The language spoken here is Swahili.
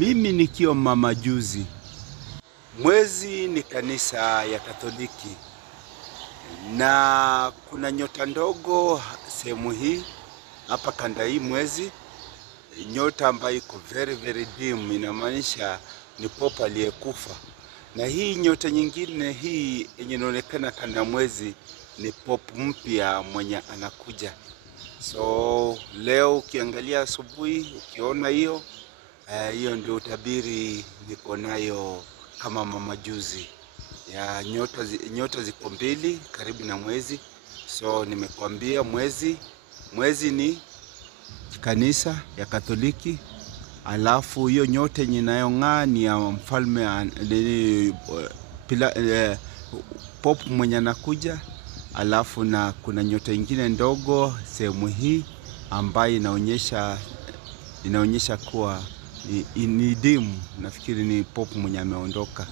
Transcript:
Mimi nikiwa mama juzi. Mwezi ni kanisa ya Katoliki na kuna nyota ndogo sehemu hii hapa kanda hii mwezi, nyota ambayo iko very dim, inamaanisha ni popa aliyekufa. Na hii nyota nyingine hii yenye inaonekana kanda mwezi ni pop mpya mwenye anakuja. So leo ukiangalia asubuhi ukiona hiyo ndio utabiri niko nayo kama mama juzi ya nyota ziko mbili karibu na mwezi. So nimekuambia mwezi ni kanisa ya Katoliki, alafu hiyo nyota yenye inayong'aa ni ya mfalme pop mwenye anakuja, alafu na kuna nyota ingine ndogo sehemu hii ambayo inaonyesha kuwa ni dim. Nafikiri ni pop mwenye ameondoka.